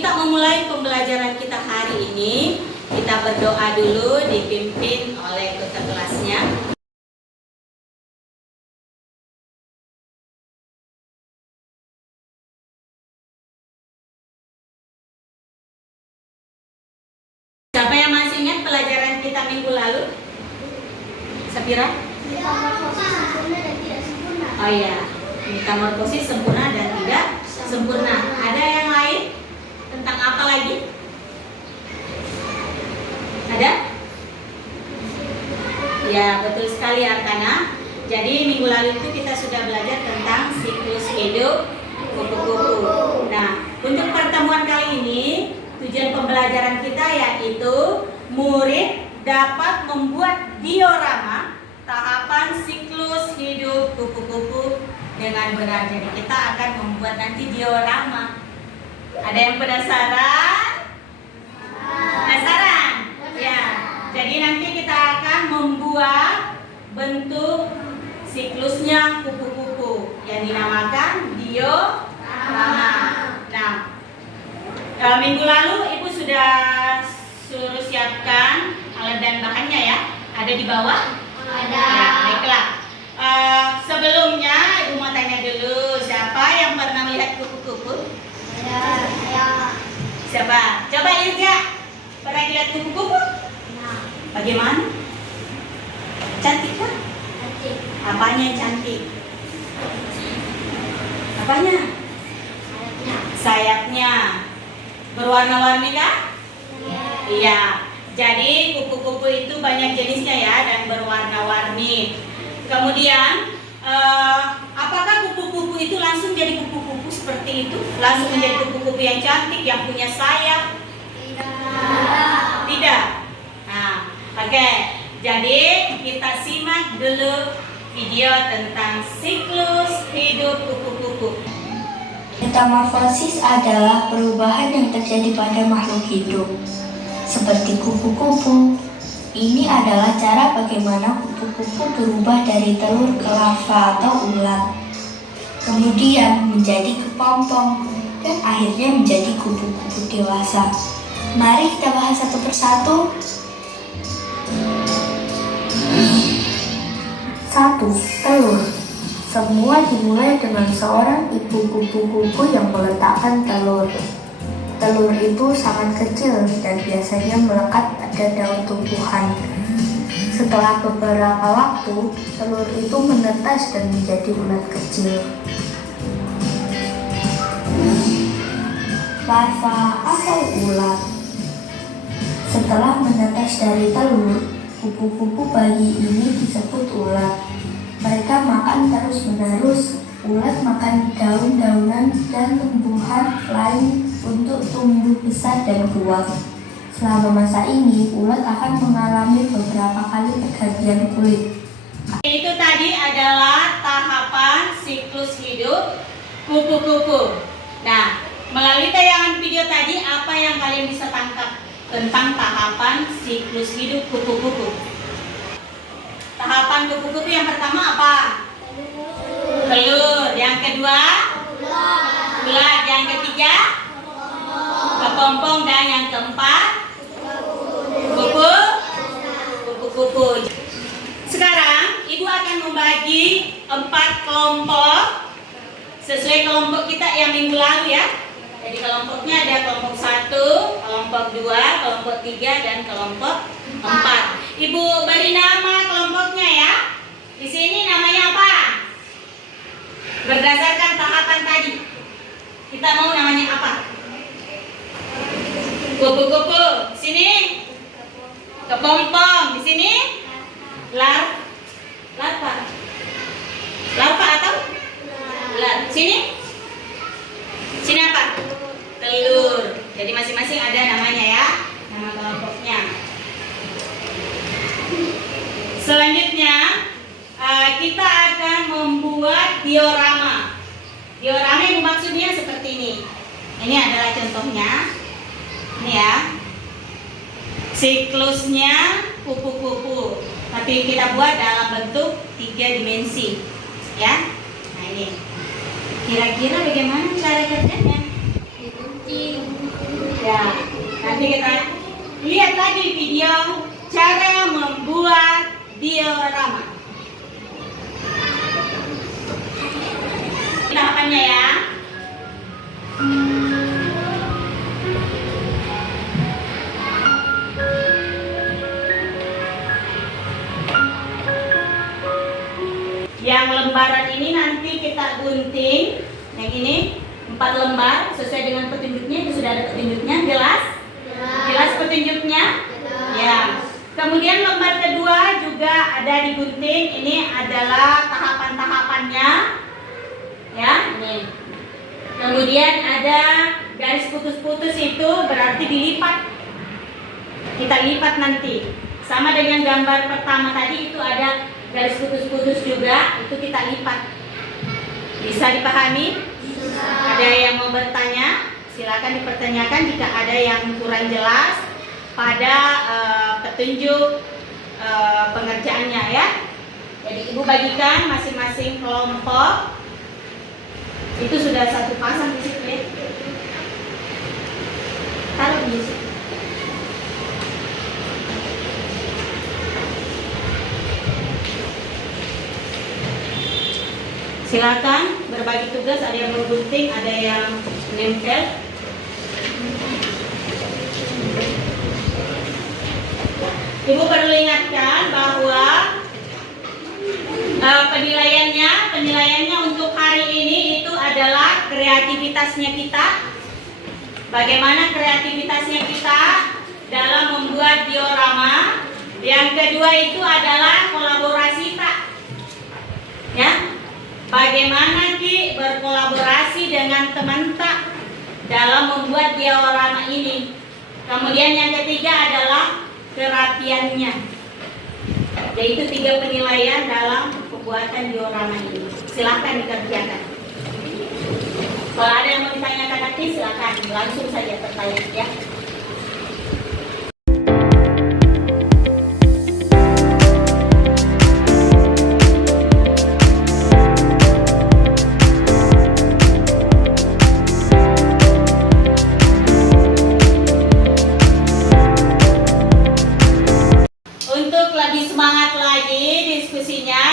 kita memulai pembelajaran kita hari ini, kita berdoa dulu dipimpin oleh ketua kelasnya. Siapa yang masih ingat pelajaran kita minggu lalu? Sapira? Oh iya, metamorfosis sempurna dan tidak sempurna. Ada yang lain? Tentang apa lagi? Ada? Ya, betul sekali Arkana. Jadi minggu lalu itu kita sudah belajar tentang siklus hidup kupu-kupu. Nah, untuk pertemuan kali ini tujuan pembelajaran kita yaitu murid dapat membuat diorama tahapan siklus hidup kupu-kupu dengan benar. Jadi kita akan membuat nanti diorama. Ada yang penasaran? Penasaran? Ya. Jadi nanti kita akan membuat bentuk siklusnya kupu-kupu yang dinamakan diorama. Nah, minggu lalu Ibu sudah suruh siapkan alat dan bahannya ya. Ada di bawah? Ada. Ya, baiklah. Sebelumnya Ibu mau tanya dulu, siapa yang pernah melihat kupu-kupu? Ada. Siapa? Coba Ilga, pernah lihat kupu-kupu? Nah. Bagaimana? Cantik kan? Cantik. Apanya yang cantik? Apanya? Sayapnya. Sayapnya. Berwarna-warni kan? Iya. Jadi kupu-kupu itu banyak jenisnya ya dan berwarna-warni. Kemudian apakah kupu-kupu itu langsung jadi kupu-kupu seperti itu? Langsung menjadi kupu-kupu yang cantik, yang punya sayap? Tidak. Nah, oke. Jadi kita simak dulu video tentang siklus hidup kupu-kupu. Metamorfosis adalah perubahan yang terjadi pada makhluk hidup, seperti kupu-kupu. Ini adalah cara bagaimana kupu-kupu berubah dari telur ke larva atau ulat, kemudian menjadi kepompong, dan akhirnya menjadi kupu-kupu dewasa. Mari kita bahas satu persatu. 1. Telur. Semua dimulai dengan seorang ibu kupu-kupu yang meletakkan telur. Telur itu sangat kecil dan biasanya melekat pada daun tumbuhan. Setelah beberapa waktu, telur itu menetas dan menjadi ulat kecil. Larva atau ulat. Setelah menetas dari telur, kupu-kupu bayi ini disebut ulat. Mereka makan terus-menerus. Ulat makan daun-daunan dan tumbuhan lain untuk tumbuh besar dan kuat. Selama masa ini, ulat akan mengalami beberapa kali pergantian kulit. Itu tadi adalah tahapan siklus hidup kupu-kupu. Nah, melalui tayangan video tadi, apa yang kalian bisa tangkap tentang tahapan siklus hidup kupu-kupu? Tahapan kupu-kupu yang pertama apa? Telur. Yang kedua? Ulat. Yang ketiga? Kepompong. Dan yang keempat? Kupu-kupu. Sekarang Ibu akan membagi 4 kelompok sesuai kelompok kita yang minggu lalu ya. Jadi kelompoknya ada kelompok 1, kelompok 2, kelompok 3, dan kelompok 4. Ibu beri nama kelompoknya ya. Di sini namanya apa? Berdasarkan tahapan tadi. Kita mau namanya apa? Kupu-kupu. Sini kepompong. Di sini larva. Larva atau ulat. Sini apa? Telur. Jadi masing-masing ada namanya ya, nama kelompoknya. Selanjutnya kita akan membuat diorama. Diorama yang maksudnya seperti ini. Ini adalah contohnya. Ini ya. Siklusnya kupu-kupu. Tapi kita buat dalam bentuk 3 dimensi. Ya. Nah ini. Kira-kira bagaimana cara kerjanya? Digunting. Ya, nanti kita lihat lagi video cara membuat diorama. Tahapannya ya. Yang lembaran ini nanti kita gunting, yang ini 4 lembar sesuai dengan petunjuknya. Itu sudah ada petunjuknya, jelas? Jelas petunjuknya? Ya. Kemudian lembar kedua juga ada digunting. Ini adalah tahapan-tahapannya. Ya, ini. Kemudian ada garis putus-putus, itu berarti dilipat. Kita lipat nanti. Sama dengan gambar pertama tadi, itu ada garis putus-putus juga, itu kita lipat. Bisa dipahami? Ada yang mau bertanya? Silakan dipertanyakan jika ada yang kurang jelas pada petunjuk pengerjaannya ya. Jadi ibu bagikan masing-masing kelompok. Itu sudah satu pasang di situ ya. Taruh di situ. Silakan berbagi tugas, ada yang menggunting, ada yang menempel. Ibu perlu ingatkan bahwa penilaiannya untuk hari ini itu adalah kreativitasnya kita. Bagaimana kreativitasnya kita dalam membuat diorama. Yang kedua itu adalah kolaborasi Pak. Ya. Bagaimana Ki berkolaborasi dengan teman tak dalam membuat diorama ini. Kemudian yang ketiga adalah kerapiannya. Yaitu 3 penilaian dalam pembuatan diorama ini. Silahkan dikerjakan. Kalau ada yang mau ditanyakan nanti silahkan langsung saja bertanya ya.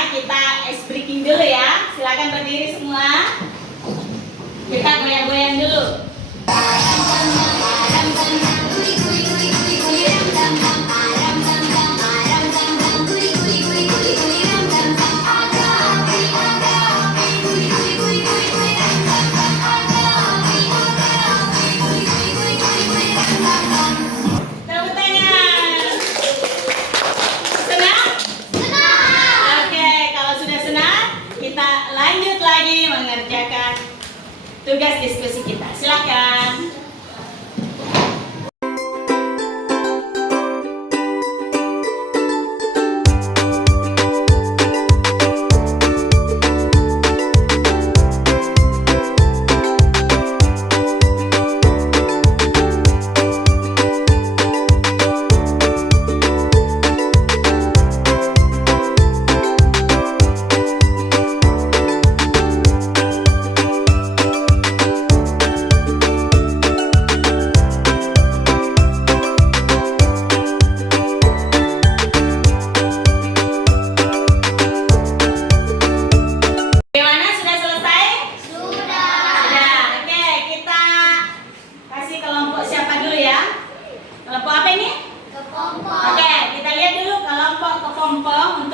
Kita ice breaking dulu ya. Silakan berdiri semua. Kita goyang-goyang dulu. Tugas diskusi kita, silakan.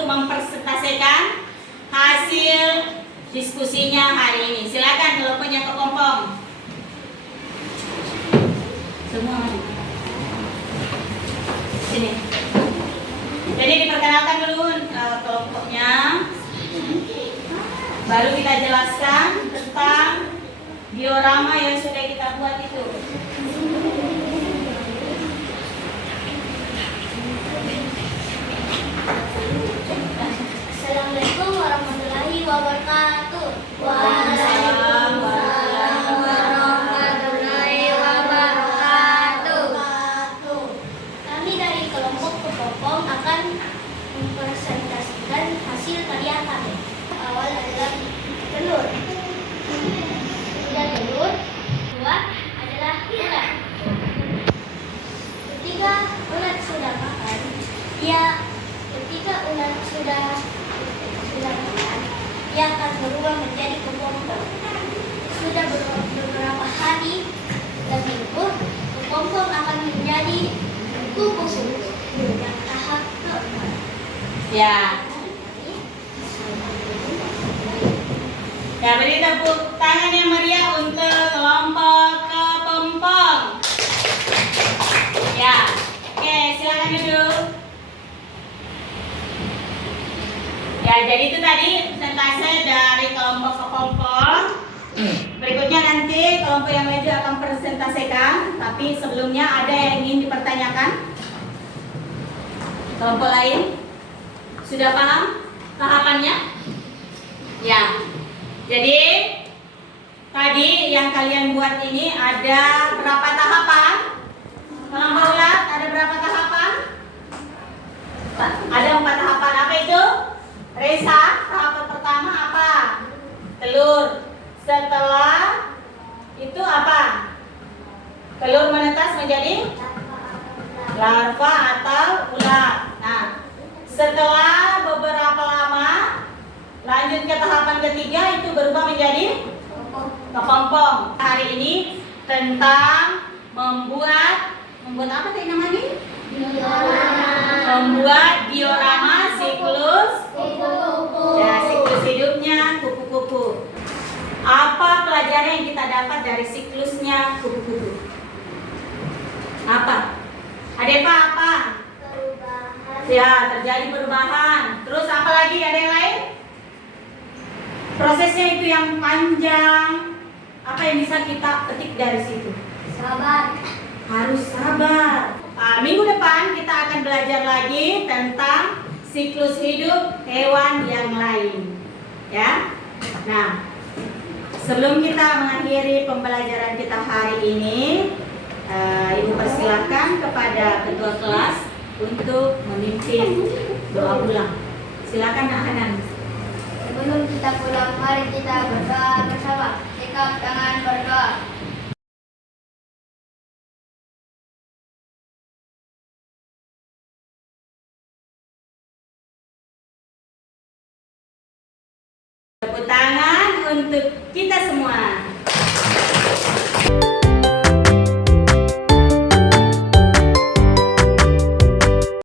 Mempresentasikan hasil diskusinya hari ini. Silakan kalau punya kepompong. Semua sini. Jadi diperkenalkan dulu kelompoknya. Baru kita jelaskan tentang diorama yang sudah kita buat itu. Assalamualaikum warahmatullahi wabarakatuh. Waalaikumsalam warahmatullahi wabarakatuh. Kami dari kelompok kepompong akan mempresentasikan hasil karya kami. Awal adalah telur. Kemudian telur. Kedua adalah ular. Ketika ulat sudah makan, ia akan berubah menjadi kepompong. Sudah beberapa hari dan minggu, kepompong akan menjadi kupu-kupu yang tahap keempat. Ya. Ya, beri tepuk tangan yang meriah untuk kelompok kepompong. Ya. Oke, silakan duduk. Ya, jadi itu tadi presentase dari kelompok kepompong. Berikutnya nanti kelompok yang lain juga akan presentasikan, tapi sebelumnya ada yang ingin dipertanyakan? Kelompok lain sudah paham tahapannya? Ya. Jadi tadi yang kalian buat ini ada berapa tahapan? Kelompok ulat ada berapa tahapan? Ada 4 tahapan. Apa itu? Resa, tahapan pertama apa? Telur. Setelah itu apa? Telur menetas menjadi larva atau ulat. Nah, setelah beberapa lama lanjut ke tahapan ketiga, itu berubah menjadi kepompong. Hari ini tentang membuat apa tadi namanya? Membuat diorama siklus ya, siklus hidupnya kupu-kupu. Apa pelajaran yang kita dapat dari siklusnya kupu-kupu? Apa? Adepa apa? Perubahan. Ya, terjadi perubahan. Terus apa lagi? Ada yang lain? Prosesnya itu yang panjang. Apa yang bisa kita petik dari situ? Sabar. Harus sabar. Minggu depan kita akan belajar lagi tentang siklus hidup hewan yang lain. Ya. Nah, sebelum kita mengakhiri pembelajaran kita hari ini, Ibu persilahkan kepada ketua kelas untuk memimpin doa pulang. Silakan Nak Hanan. Sebelum kita pulang, mari kita berdoa bersama. Ikat tangan berdoa. Tepuk tangan untuk kita semua.